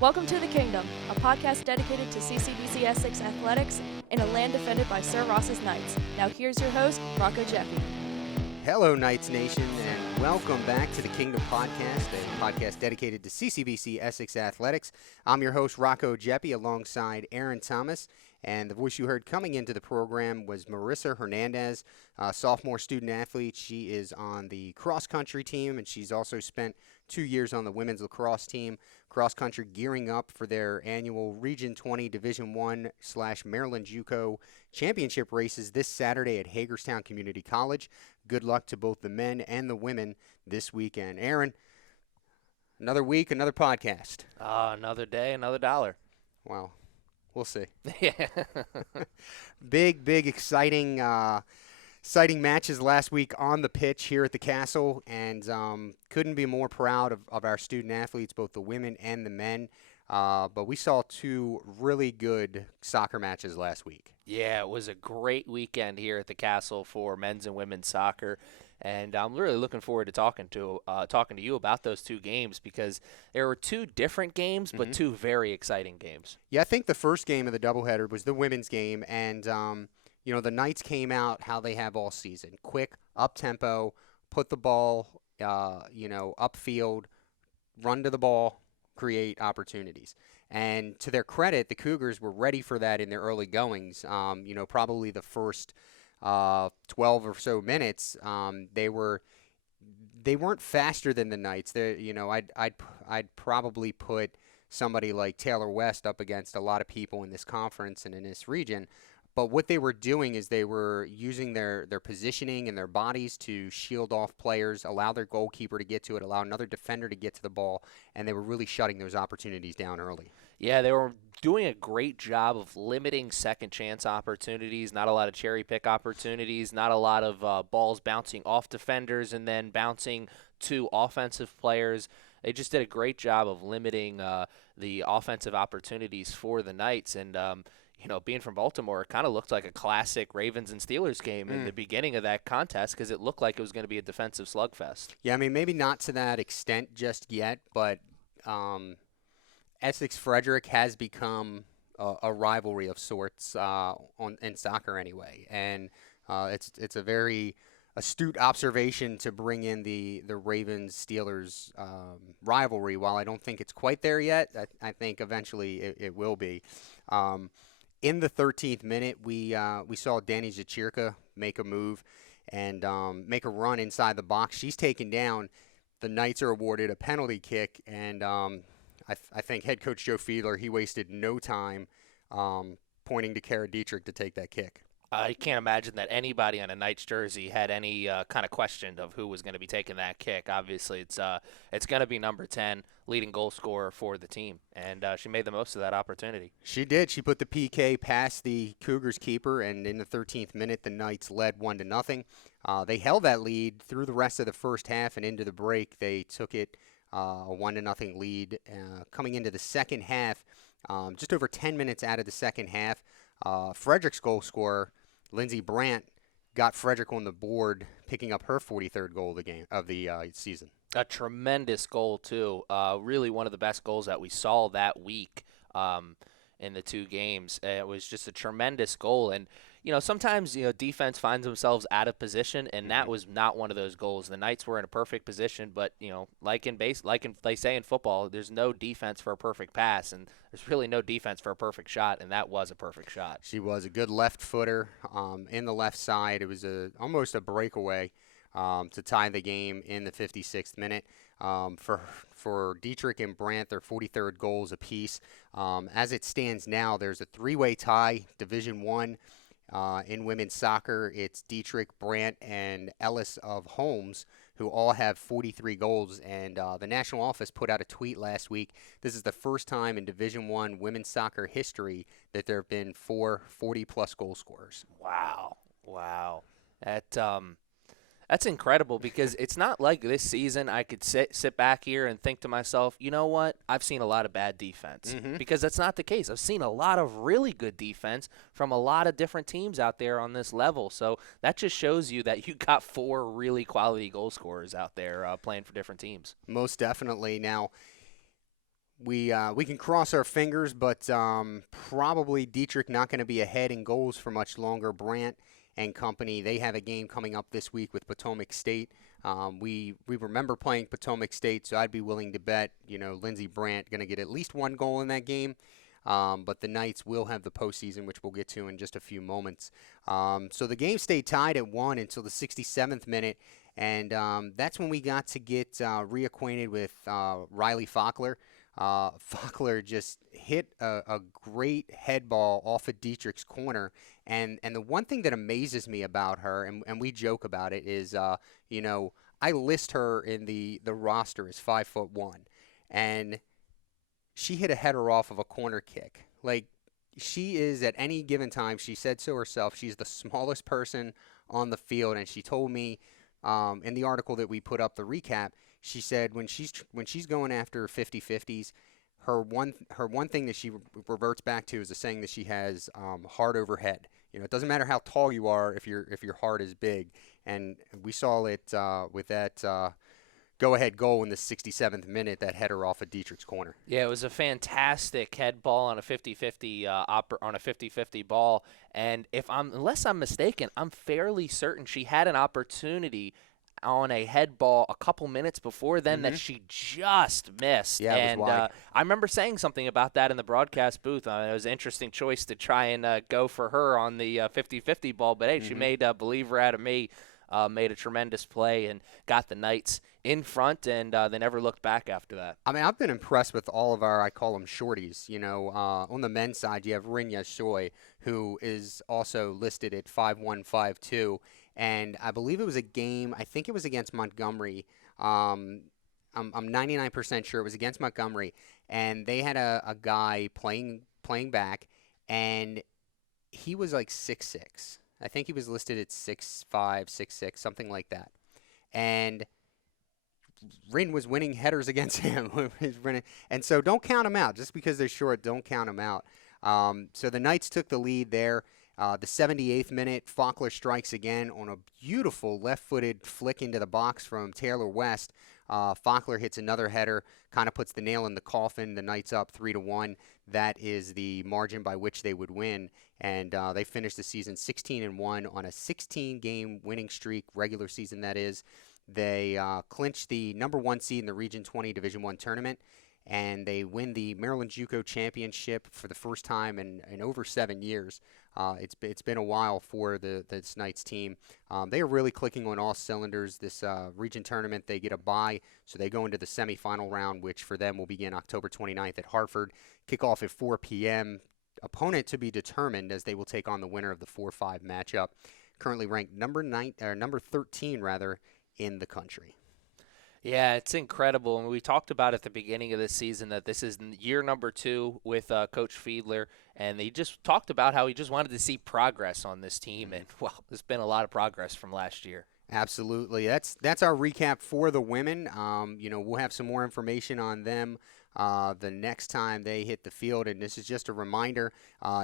Welcome to The Kingdom, a podcast dedicated to CCBC Essex Athletics in a land defended by Sir Ross's Knights. Now here's your host, Rocco Jeffy. Hello, Knights Nation, and welcome back to The Kingdom Podcast, a podcast dedicated to CCBC Essex Athletics. I'm your host, Rocco Jeffy, alongside Aaron Thomas, and the voice you heard coming into the program was Marisa Hernandez, a sophomore student athlete. She is on the cross-country team, and she's also spent 2 years on the women's lacrosse team. Cross-country gearing up for their annual Region 20 Division I/Maryland JUCO championship races this Saturday at Hagerstown Community College. Good luck to both the men and the women this weekend. Aaron, another week, another podcast. Another day, another dollar. Wow. We'll see. Yeah. Big, exciting matches last week on the pitch here at the Castle, and couldn't be more proud of our student athletes, both the women and the men. But we saw two really good soccer matches last week. Yeah, it was a great weekend here at the Castle for men's and women's soccer. And I'm really looking forward to talking to you about those two games, because there were two different games, but two very exciting games. Yeah, I think the first game of the doubleheader was the women's game, and the Knights came out how they have all season: quick, up tempo, put the ball, upfield, run to the ball, create opportunities. And to their credit, the Cougars were ready for that in their early goings. Probably the first 12 or so minutes, they weren't faster than the Knights. I'd probably put somebody like Taylor West up against a lot of people in this conference and in this region. But what they were doing is they were using their positioning and their bodies to shield off players, allow their goalkeeper to get to it, allow another defender to get to the ball, and they were really shutting those opportunities down early. Yeah, they were doing a great job of limiting second chance opportunities, not a lot of cherry pick opportunities, not a lot of balls bouncing off defenders and then bouncing to offensive players. They just did a great job of limiting the offensive opportunities for the Knights. And being from Baltimore, it kind of looked like a classic Ravens and Steelers game in the beginning of that contest, because it looked like it was going to be a defensive slugfest. Yeah, I mean, maybe not to that extent just yet, but Essex Frederick has become a rivalry of sorts in soccer anyway, and it's a very astute observation to bring in the Ravens-Steelers rivalry. While I don't think it's quite there yet, I think eventually it will be. In the 13th minute, we saw Danny Zachirka make a move and make a run inside the box. She's taken down. The Knights are awarded a penalty kick, and I think head coach Joe Fiedler, he wasted no time pointing to Kara Dietrich to take that kick. I can't imagine that anybody on a Knights jersey had any kind of question of who was going to be taking that kick. Obviously, it's going to be number 10, leading goal scorer for the team, and she made the most of that opportunity. She did. She put the PK past the Cougars keeper, and in the 13th minute, the Knights led 1-0. They held that lead through the rest of the first half, and into the break, they took it a 1-0 lead. Coming into the second half, just over 10 minutes out of the second half, Frederick's goal scorer, Lindsey Brandt, got Frederick on the board, picking up her 43rd goal of the season. A tremendous goal, too. Really one of the best goals that we saw that week in the two games. It was just a tremendous goal. And, sometimes, defense finds themselves out of position, and that was not one of those goals. The Knights were in a perfect position, but, like they say in football, there's no defense for a perfect pass, and there's really no defense for a perfect shot, and that was a perfect shot. She was a good left footer in the left side. It was almost a breakaway to tie the game in the 56th minute. For Dietrich and Brandt, their 43rd goals apiece. As it stands now, there's a three-way tie, Division I. In women's soccer, it's Dietrich, Brandt, and Ellis of Holmes, who all have 43 goals. And the national office put out a tweet last week. This is the first time in Division I women's soccer history that there have been 4 40-plus goal scorers. Wow. That's incredible, because it's not like this season I could sit back here and think to myself, you know what, I've seen a lot of bad defense, because that's not the case. I've seen a lot of really good defense from a lot of different teams out there on this level. So that just shows you that you got 4 really quality goal scorers out there playing for different teams. Most definitely. Now, we can cross our fingers, but probably Dietrich not going to be ahead in goals for much longer. Brandt and company, they have a game coming up this week with Potomac State. We remember playing Potomac State, so I'd be willing to bet, Lindsey Brandt going to get at least one goal in that game. But the Knights will have the postseason, which we'll get to in just a few moments. So the game stayed tied at 1 until the 67th minute, and that's when we got to get reacquainted with Riley Fockler. Fockler just hit a great head ball off of Dietrich's corner, and the one thing that amazes me about her, and we joke about it, is I list her in the roster as 5'1", and she hit a header off of a corner kick. Like, she is, at any given time, she said so herself, she's the smallest person on the field, and she told me in the article that we put up, the recap, she said when she's going after 50-50s, her one thing that she reverts back to is a saying that she has heart over head. It doesn't matter how tall you are if your heart is big, and we saw it with that go-ahead goal in the 67th minute, that header off of Dietrich's corner. Yeah, it was a fantastic head ball on a 50-50 ball, and unless I'm mistaken, I'm fairly certain she had an opportunity on a head ball a couple minutes before then that she just missed. Yeah, and it was wide. I remember saying something about that in the broadcast booth. It was an interesting choice to try and go for her on the 50-50 ball, but hey, she made a believer out of me. Made a tremendous play and got the Knights in front, and they never looked back after that. I mean, I've been impressed with all of our, I call them shorties. On the men's side, you have Rinya Shoy, who is also listed at 5'1", 5'2", and I believe it was a game, I think it was against Montgomery. I'm 99% sure it was against Montgomery, and they had a guy playing back, and he was like 6'6". I think he was listed at 6'5", 6'6", something like that. And Rin was winning headers against him. And so don't count them out. Just because they're short, don't count them out. So the Knights took the lead there. The 78th minute, Fockler strikes again on a beautiful left-footed flick into the box from Taylor West. Fockler hits another header, kind of puts the nail in the coffin. The Knights up 3-1. That is the margin by which they would win. And they finished the season 16-1 on a 16-game winning streak, regular season that is. They clinched the number 1 seed in the Region 20 Division I tournament, and they win the Maryland JUCO Championship for the first time in over 7 years. It's been a while for this Knights team. They are really clicking on all cylinders. This region tournament, they get a bye, so they go into the semifinal round, which for them will begin October 29th at Hartford. Kick off at 4 p.m. Opponent to be determined, as they will take on the winner of the 4-5 matchup. Currently ranked number 13 in the country. Yeah, it's incredible. And we talked about at the beginning of this season that this is year number 2 with Coach Fiedler, and they just talked about how he just wanted to see progress on this team, and well, there's been a lot of progress from last year. Absolutely. That's our recap for the women. We'll have some more information on them the next time they hit the field, and this is just a reminder,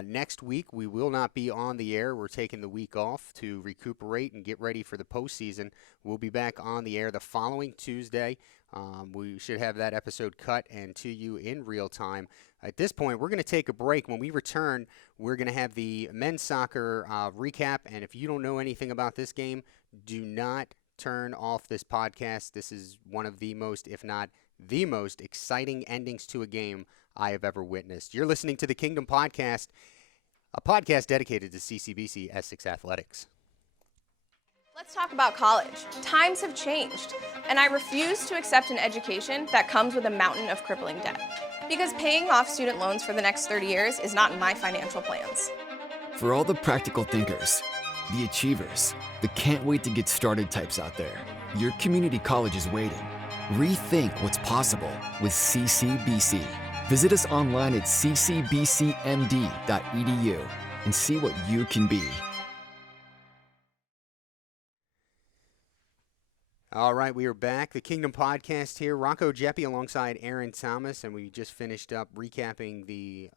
next week we will not be on the air. We're taking the week off to recuperate and get ready for the postseason. We'll be back on the air the following Tuesday. We should have that episode cut and to you in real time. At this point, we're going to take a break. When we return, we're going to have the men's soccer recap, and if you don't know anything about this game, do not turn off this podcast. This is one of the most, if not the most exciting endings to a game I have ever witnessed. You're listening to the Kingdom Podcast, a podcast dedicated to CCBC Essex Athletics. Let's talk about college. Times have changed, and I refuse to accept an education that comes with a mountain of crippling debt, because paying off student loans for the next 30 years is not in my financial plans. For all the practical thinkers, the achievers, the can't wait to get started types out there, your community college is waiting. Rethink what's possible with CCBC. Visit us online at ccbcmd.edu and see what you can be. All right, we are back. The Kingdom Podcast here. Rocco Jeppy alongside Aaron Thomas, and we just finished up recapping the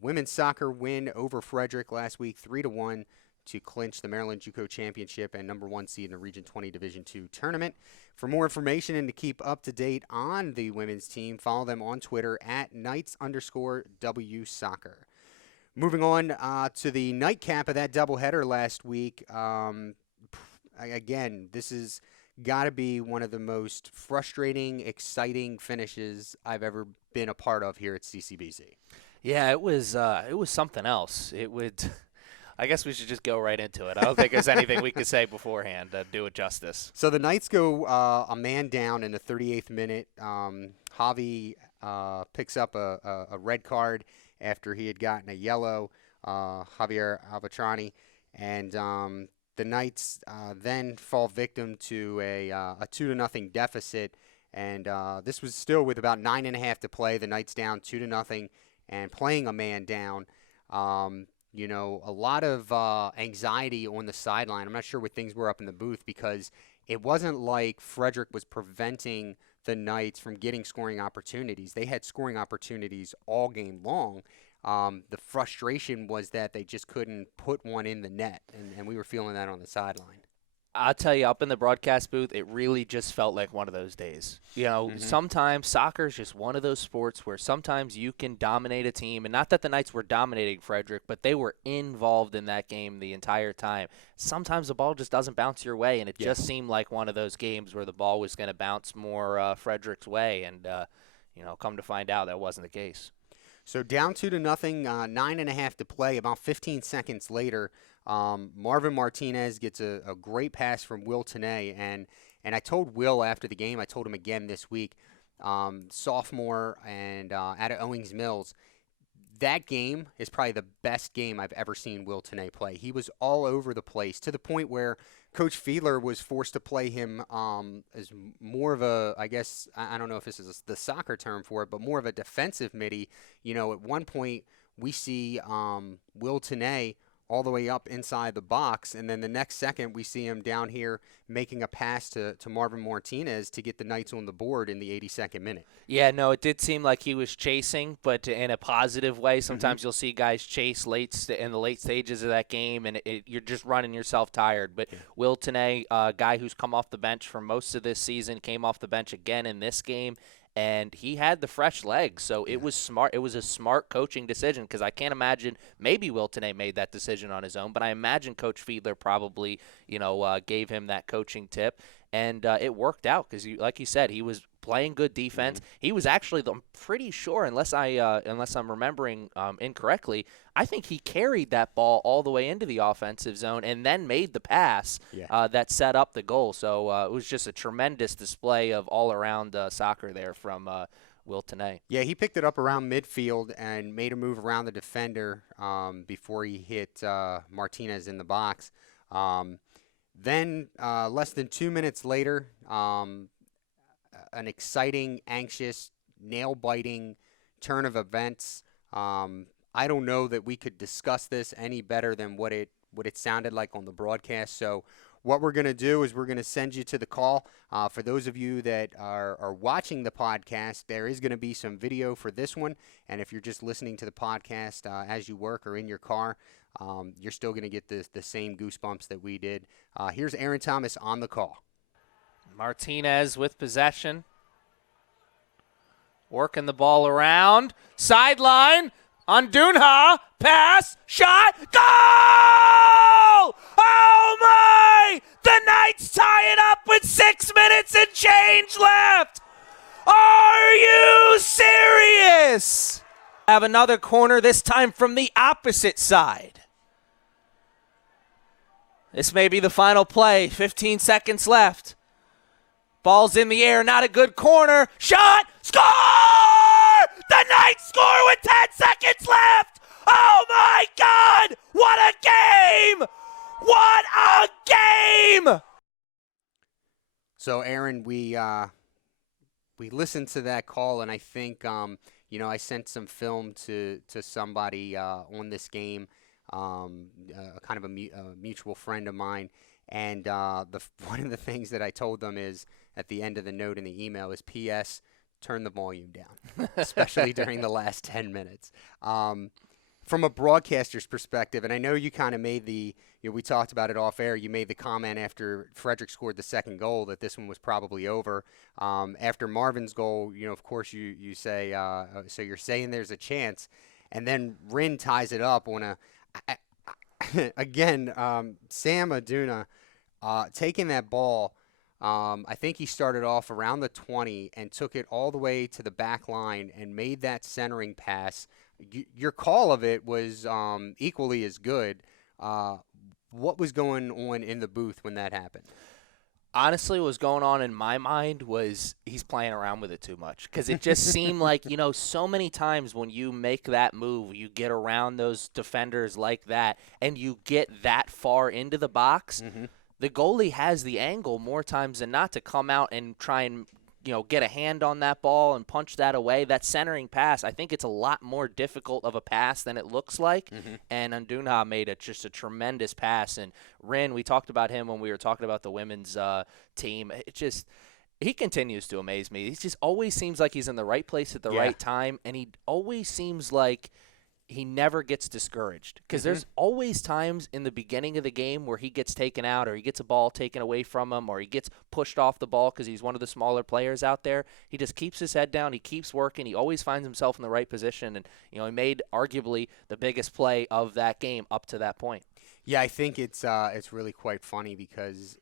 women's soccer win over Frederick last week, 3-1 to clinch the Maryland JUCO Championship and number 1 seed in the Region 20 Division II tournament. For more information and to keep up to date on the women's team, follow them on Twitter at Knights_W Soccer. Moving on to the nightcap of that doubleheader last week. Again, this has got to be one of the most frustrating, exciting finishes I've ever been a part of here at CCBC. Yeah, it was something else. I guess we should just go right into it. I don't think there's anything we could say beforehand to do it justice. So the Knights go a man down in the 38th minute. Javi picks up a red card after he had gotten a yellow, Javier Alvatrani, and the Knights then fall victim to a 2-0 deficit, and this was still with about 9.5 to play. The Knights down 2-0 and playing a man down. You know, a lot of anxiety on the sideline. I'm not sure what things were up in the booth because it wasn't like Frederick was preventing the Knights from getting scoring opportunities. They had scoring opportunities all game long. The frustration was that they just couldn't put one in the net, and we were feeling that on the sideline. I'll tell you, up in the broadcast booth, it really just felt like one of those days. You know, sometimes soccer is just one of those sports where sometimes you can dominate a team, and not that the Knights were dominating Frederick, but they were involved in that game the entire time. Sometimes the ball just doesn't bounce your way, and it just seemed like one of those games where the ball was going to bounce more Frederick's way, and, come to find out that wasn't the case. So down 2-0, 9.5 to play. About 15 seconds later, Marvin Martinez gets a great pass from Will Tenay, and I told Will after the game, I told him again this week, sophomore and out of Owings Mills, that game is probably the best game I've ever seen Will Tenay play. He was all over the place to the point where Coach Fiedler was forced to play him as more of a, I guess, I don't know if this is the soccer term for it, but more of a defensive midi. You know, at one point we see Will Tenay all the way up inside the box, and then the next second we see him down here making a pass to Marvin Martinez to get the Knights on the board in the 82nd minute. Yeah, no, it did seem like he was chasing, but in a positive way. Sometimes you'll see guys chase in the late stages of that game, and you're just running yourself tired. But Will Tenay, a guy who's come off the bench for most of this season, came off the bench again in this game, and he had the fresh legs, so it was smart. It was a smart coaching decision because I can't imagine maybe Will Tenay made that decision on his own, but I imagine Coach Fiedler probably, gave him that coaching tip, and it worked out because, like you said, he was playing good defense. He was actually, I'm pretty sure, unless I'm remembering incorrectly, I think he carried that ball all the way into the offensive zone and then made the pass that set up the goal. So it was just a tremendous display of all-around soccer there from Will Tenay. Yeah, he picked it up around midfield and made a move around the defender before he hit Martinez in the box. Then less than 2 minutes later, an exciting, anxious, nail-biting turn of events. I don't know that we could discuss this any better than what it sounded like on the broadcast. So what we're going to do is we're going to send you to the call. For those of you that are watching the podcast, there is going to be some video for this one. And if you're just listening to the podcast as you work or in your car, you're still going to get the same goosebumps that we did. Here's Aaron Thomas on the call. Martinez with possession. Working the ball around. Sideline. On Dunha. Pass. Shot. Goal! Oh, my! The Knights tie it up with 6 minutes and change left. Are you serious? Have another corner, this time from the opposite side. This may be the final play. 15 seconds left. Ball's in the air, not a good corner. Shot, score! The Knights score with 10 seconds left! Oh my God! What a game! What a game! So, Aaron, we listened to that call, and I think, I sent some film to somebody on this game, kind of a mutual friend of mine, and one of the things that I told them is, at the end of the note in the email is, P.S., turn the volume down, especially during the last 10 minutes. from a broadcaster's perspective, and I know you kind of made we talked about it off air. You made the comment after Frederick scored the second goal that this one was probably over. After Marvin's goal, of course you say, so you're saying there's a chance, and then Rin ties it up on again, Sam Aduna taking that ball. I think he started off around the 20 and took it all the way to the back line and made that centering pass. Your call of it was equally as good. What was going on in the booth when that happened? Honestly, what was going on in my mind was he's playing around with it too much, because it just seemed like, so many times when you make that move, you get around those defenders like that, and you get that far into the box, the goalie has the angle more times than not to come out and try and get a hand on that ball and punch that away. That centering pass, I think it's a lot more difficult of a pass than it looks like. And Anduna made just a tremendous pass. And Rin, we talked about him when we were talking about the women's team. He continues to amaze me. He just always seems like he's in the right place at the right time, and he always seems like he never gets discouraged, because there's always times in the beginning of the game where he gets taken out, or he gets a ball taken away from him, or he gets pushed off the ball because he's one of the smaller players out there. He just keeps his head down. He keeps working. He always finds himself in the right position, and he made arguably the biggest play of that game up to that point. Yeah, I think it's really quite funny because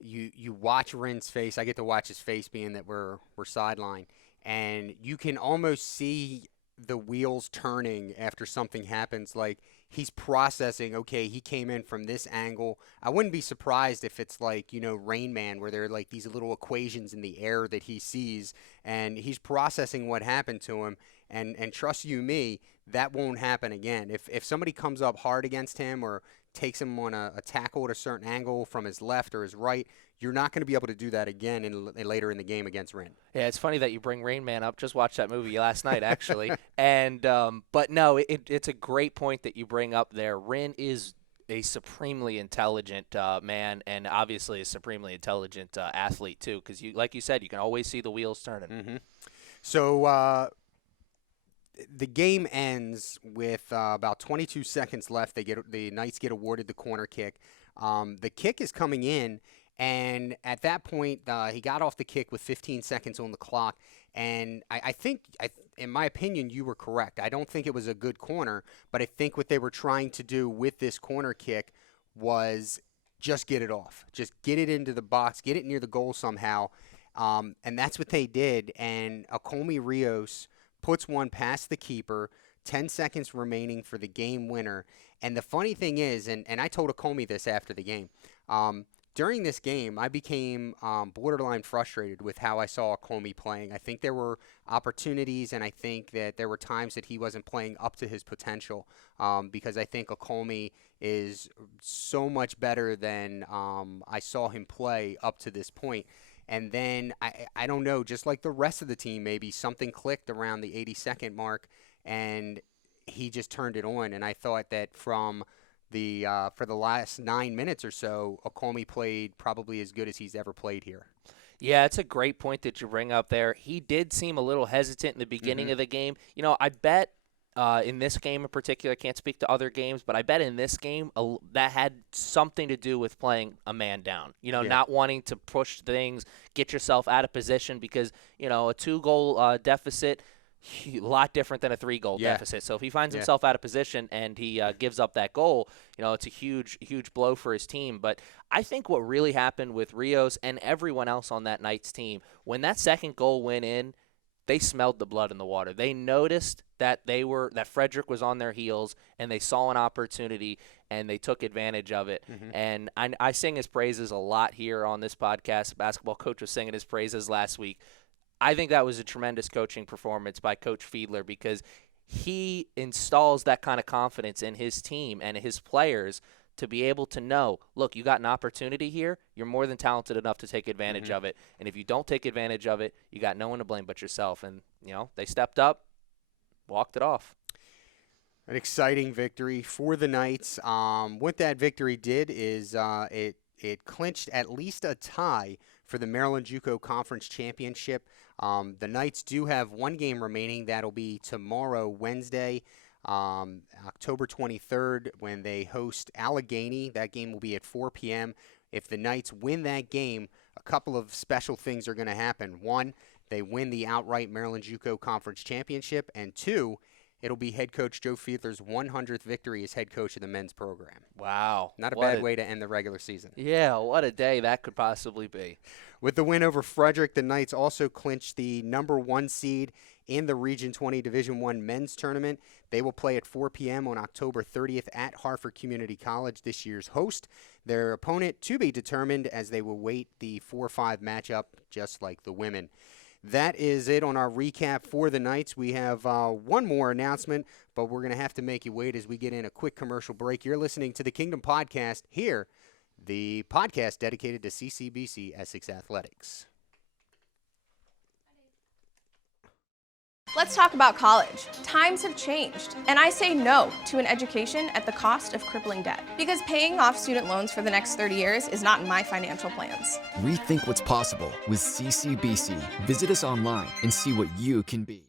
you watch Rin's face. I get to watch his face, being that we're sidelined, and you can almost see the wheels turning after something happens. Like, he's processing, okay, he came in from this angle. I wouldn't be surprised if it's like, Rain Man, where there are like these little equations in the air that he sees, and he's processing what happened to him. And trust you me, that won't happen again. If somebody comes up hard against him or takes him on a tackle at a certain angle from his left or his right, you're not going to be able to do that again later in the game against Rin. Yeah, it's funny that you bring Rain Man up. Just watched that movie last night, actually. And but no, it's a great point that you bring up there. Rin is a supremely intelligent man, and obviously a supremely intelligent athlete too, because like you said, you can always see the wheels turning. So the game ends with about 22 seconds left. The Knights get awarded the corner kick. The kick is coming in, and at that point, he got off the kick with 15 seconds on the clock. And I think, in my opinion, you were correct. I don't think it was a good corner, but I think what they were trying to do with this corner kick was just get it off. Just get it into the box, get it near the goal somehow. And that's what they did. And Akomi Rios puts one past the keeper, 10 seconds remaining for the game winner. And the funny thing is, and I told Akomi this after the game, during this game, I became borderline frustrated with how I saw Akomi playing. I think there were opportunities, and I think that there were times that he wasn't playing up to his potential, because I think Akomi is so much better than I saw him play up to this point. And then, I don't know, just like the rest of the team, maybe something clicked around the 82nd mark, and he just turned it on. And I thought that from for the last 9 minutes or so, Akomi played probably as good as he's ever played here. Yeah, it's a great point that you bring up there. He did seem a little hesitant in the beginning of the game. I bet in this game in particular, I can't speak to other games, but I bet in this game that had something to do with playing a man down. Not wanting to push things, get yourself out of position, because, a 2-goal deficit, a lot different than a 3-goal deficit. So if he finds himself out of position and he gives up that goal, it's a huge, huge blow for his team. But I think what really happened with Rios and everyone else on that Knights team, when that second goal went in, they smelled the blood in the water. They noticed that Frederick was on their heels, and they saw an opportunity, and they took advantage of it. And I sing his praises a lot here on this podcast. The basketball coach was singing his praises last week. I think that was a tremendous coaching performance by Coach Fiedler, because he installs that kind of confidence in his team and his players to be able to know, look, you got an opportunity here. You're more than talented enough to take advantage of it. And if you don't take advantage of it, you got no one to blame but yourself. And, they stepped up, walked it off. An exciting victory for the Knights. What that victory did is it clinched at least a tie for the Maryland JUCO Conference Championship. The Knights do have one game remaining. That'll be tomorrow, Wednesday. October 23rd when they host Allegheny. That game will be at 4 p.m. If the Knights win that game, a couple of special things are going to happen. One, they win the outright Maryland JUCO Conference Championship. And two, it'll be head coach Joe Fiedler's 100th victory as head coach of the men's program. Wow. Not a bad way to end the regular season. Yeah, what a day that could possibly be. With the win over Frederick, the Knights also clinched the number 1 seed in the Region 20 Division I men's tournament. They will play at 4 p.m. on October 30th at Hartford Community College, this year's host. Their opponent to be determined as they will wait the 4-5 matchup just like the women. That is it on our recap for the Knights. We have one more announcement, but we're going to have to make you wait as we get in a quick commercial break. You're listening to the Kingdom Podcast here, the podcast dedicated to CCBC Essex Athletics. Let's talk about college. Times have changed, and I say no to an education at the cost of crippling debt. Because paying off student loans for the next 30 years is not in my financial plans. Rethink what's possible with CCBC. Visit us online and see what you can be.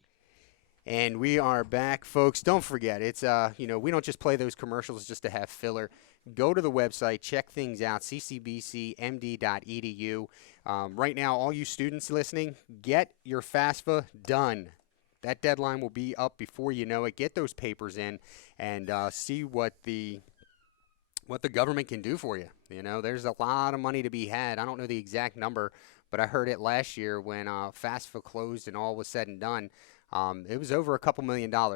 And we are back, folks. Don't forget, it's we don't just play those commercials just to have filler. Go to the website, check things out, ccbcmd.edu. Right now, all you students listening, get your FAFSA done. That deadline will be up before you know it. Get those papers in and see what the government can do for you. You know, there's a lot of money to be had. I don't know the exact number, but I heard it last year when FAFSA closed and all was said and done. It was over $2 million, and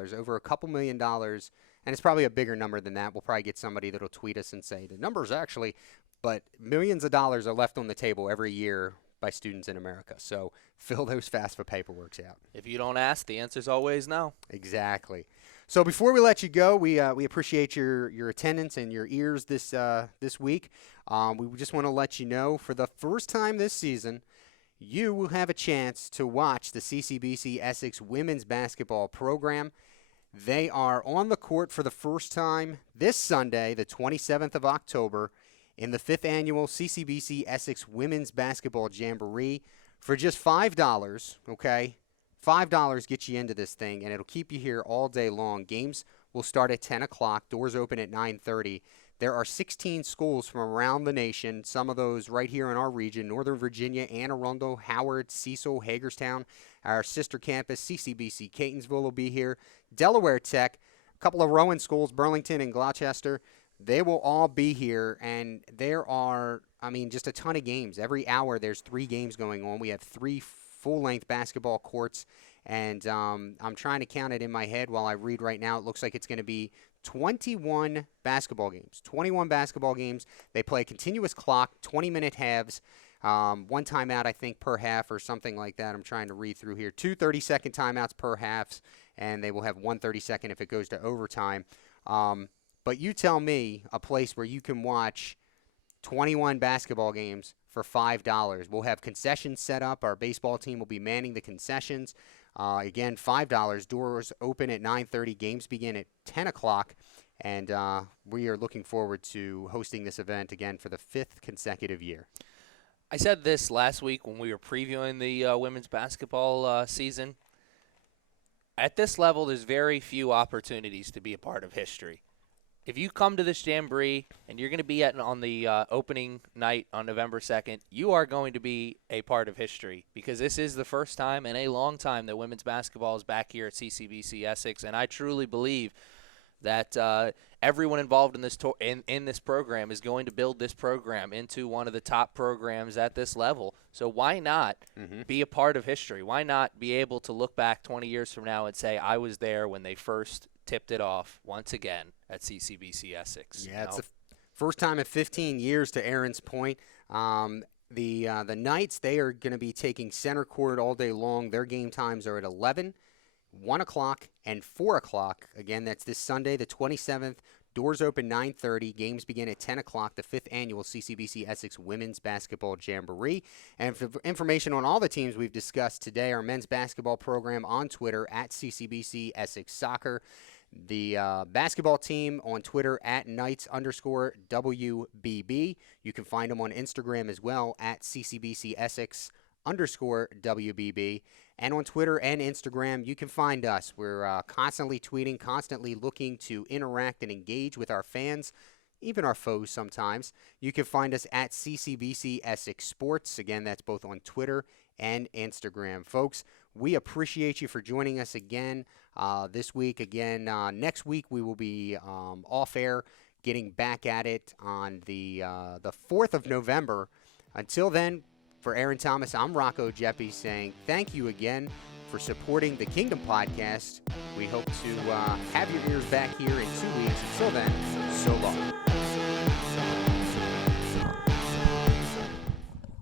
it's probably a bigger number than that. We'll probably get somebody that'll tweet us and say the number's actually, but millions of dollars are left on the table every year by students in America. So fill those FAFSA paperworks out. If you don't ask, the answer's always no. Exactly. So before we let you go, we appreciate your attendance and your ears this week. We just want to let you know, for the first time this season, you will have a chance to watch the CCBC Essex women's basketball program. They are on the court for the first time this Sunday, the 27th of October, in the 5th annual CCBC Essex Women's Basketball Jamboree for just $5, okay? $5 gets you into this thing, and it'll keep you here all day long. Games will start at 10 o'clock. Doors open at 9:30. There are 16 schools from around the nation, some of those right here in our region: Northern Virginia, Anne Arundel, Howard, Cecil, Hagerstown. Our sister campus, CCBC Catonsville, will be here. Delaware Tech, a couple of Rowan schools, Burlington and Gloucester. They will all be here, and there are, just a ton of games. Every hour there's 3 games going on. We have 3 full-length basketball courts, and I'm trying to count it in my head while I read right now. It looks like it's going to be 21 basketball games. 21 basketball games. They play a continuous clock, 20-minute halves, 1 timeout, I think, per half or something like that. I'm trying to read through here. 2 30-second timeouts per halves, and they will have 1 30-second if it goes to overtime. But you tell me a place where you can watch 21 basketball games for $5. We'll have concessions set up. Our baseball team will be manning the concessions. Again, $5. Doors open at 9:30. Games begin at 10 o'clock. And we are looking forward to hosting this event again for the 5th consecutive year. I said this last week when we were previewing the women's basketball season. At this level, there's very few opportunities to be a part of history. If you come to this Jamboree and you're going to be on the opening night on November 2nd, you are going to be a part of history, because this is the first time in a long time that women's basketball is back here at CCBC Essex, and I truly believe that everyone involved in this in this program is going to build this program into one of the top programs at this level. So why not be a part of history? Why not be able to look back 20 years from now and say, I was there when they first tipped it off once again at CCBC Essex? Yeah, it's the first time in 15 years, to Aaron's point. The Knights, they are going to be taking center court all day long. Their game times are at 11, 1 o'clock, and 4 o'clock. Again, that's this Sunday, the 27th. Doors open 9:30. Games begin at 10 o'clock, the 5th annual CCBC Essex Women's Basketball Jamboree. And for information on all the teams we've discussed today, our men's basketball program on Twitter at CCBC Essex Soccer. The basketball team on Twitter at Knights_WBB. You can find them on Instagram as well at CCBC Essex _WBB. And on Twitter and Instagram, you can find us. We're constantly tweeting, constantly looking to interact and engage with our fans, even our foes sometimes. You can find us at CCBC Essex Sports. Again, that's both on Twitter and Instagram. Folks, we appreciate you for joining us again this week. Again, next week we will be off air, getting back at it on the 4th of November. Until then, for Aaron Thomas, I'm Rocco Jeppy saying thank you again for supporting the Kingdom Podcast. We hope to have your ears back here in 2 weeks. Until then, so long.